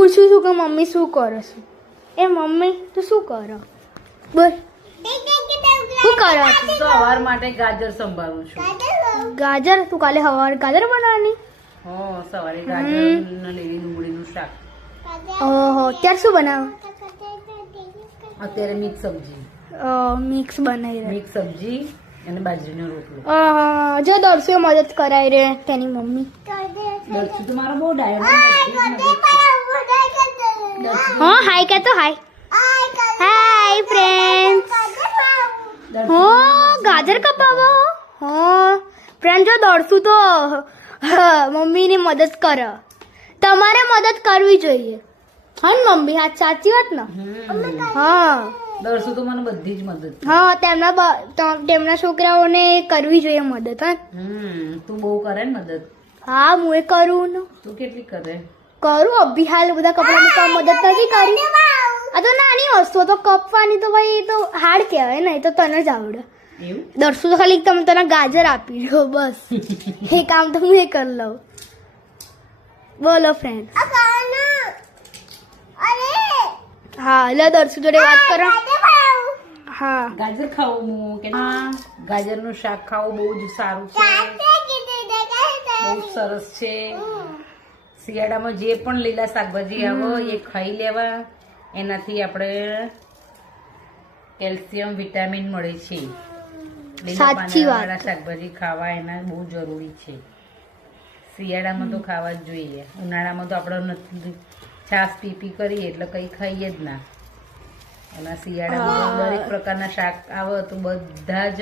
પૂછું છું કે મમ્મી શું કરો છો? એ મમ્મી તું શું કરો? બોલ શું કરો? સવાર માટે ગાજર સંભાળું છું. ગાજર? તું કાલે સવારે ગાજર બનાવવાની? સવારે ગાજર ને લીલી ડુંગળીનું શાક. ઓહો, ત્યારે શું બનાવ? અત્યારે મિક્સ સબ્જી. મિક્સ બનાવી રહી. મિક્સ સબ્જી અને બાજરીનો રોટલો. જો દર્શીઓ મદદ કરાવી રે તેની મમ્મી. દર્શુ તો મારો બહુ ડાયો. હા, હાય કે તો હાય. Hi friends. હો ગાજર કપાવો. હા ફ્રેન્ડ, જો દર્શુ તો મમ્મીની મદદ કરે. તમારે મદદ કરવી જોઈએ. હા ને મમ્મી? હા, સાચી વાત ને? હા દર્શુ તો મને બધી જ મદદ. હા, તેમના છોકરાઓને કરવી જોઈએ મદદ. હા તું બહુ કરે ને મદદ? હા, હું એ કરું ને. તું કેટલી કરે? કરું. અભી હાલ બધા કપડા મૂકવા મદદ નથી કરી. આ તો નાની વસ્તુ તો કપવાની તો ભાઈ એ તો હાર્ડ કહેવાય ને, એ તો તને જ આવડે. એવું? દર્શુ તો ખાલી તમે તને ગાજર આપી દો બસ. એ કામ તો હું એ કરી લઉં. બોલો ફ્રેન્ડ. હા, એટલે દર્શુ જોડે વાત કરો. હા, ગાજર ખાવું હું કે ગાજરનું શાક ખાવું બહુ જ સારું છે, બહુ જ સરસ છે. શિયાળામાં જે પણ લીલા શાકભાજી આવે એ ખાઈ લેવા. એનાથી આપણે કેલ્શિયમ વિટામિન મળે છે. લીલા સાચી વાત. પાંદડાવાળા શાકભાજી ખાવા એના બહુ જરૂરી છે. શિયાળામાં તો ખાવા જ જોઈએ. ઉનાળામાં તો આપણે નથી છાશ પી કરીએ એટલે કઈ ખાઈએ જ ના. અને શિયાળામાં દરેક પ્રકારના શાક આવે તો બધા જ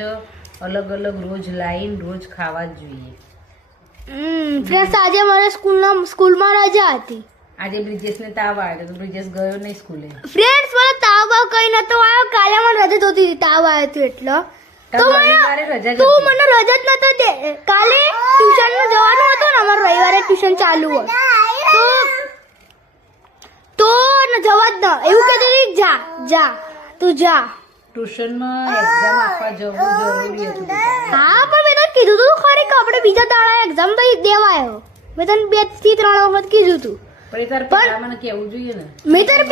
અલગ અલગ રોજ લાઈન રોજ ખાવા જ જોઈએ. ફ્રેન્ડ્સ, આજે મારે સ્કૂલમાં રજા હતી. આજે બ્રિજેશને તાવ આવ્યો તો બ્રિજેશ ગયો નહીં સ્કૂલે. ફ્રેન્ડ્સ, મને તાવ બાવ કઈ નતો આવ્યો. કાલે મને રજા જોતી હતી, તાવ આવ્યો હતો એટલે. તો રવિવારે રજા જ તું હતી. મને રજા જ નતો દે. કાલે ટ્યુશન જવાનું હતું ને, અમારું રવિવારે ટ્યુશન ચાલુ હોય તો જવા જ ન. એવું કહેતી હતી જા તું જા. ટ્યુશનમાં એક્ઝામ આપવા જવું જરૂરી હતું. હા, પણ મેં તને કીધું તું ખરી કે આપણે બીજા દાડા એક્ઝામ તો દેવા આવ્યો. મેં તને 2 થી 3 વખત કીધું તું. પણ એ તારે પહેલા મને કહેવું જોઈએ ને. મેં તને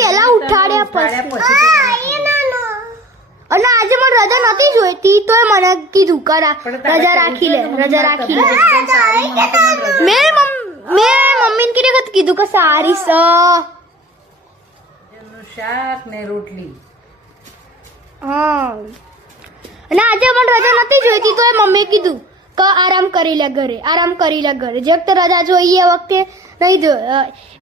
પહેલા ઉઠાડ્યા પછી. અને આજે મને રજા નથી જોઈતી તોય મને કીધું કરા રજા રાખી લે. મેં મમ્મીને કીધું કે સારી શાક ને રોટલી. હા, અને આજે મને રજા નથી જોઈતી તોય મમ્મીએ કીધું કે આરામ કરી લે ઘરે. જે વખતે રજા જોઈએ એ વખતે નહીં જો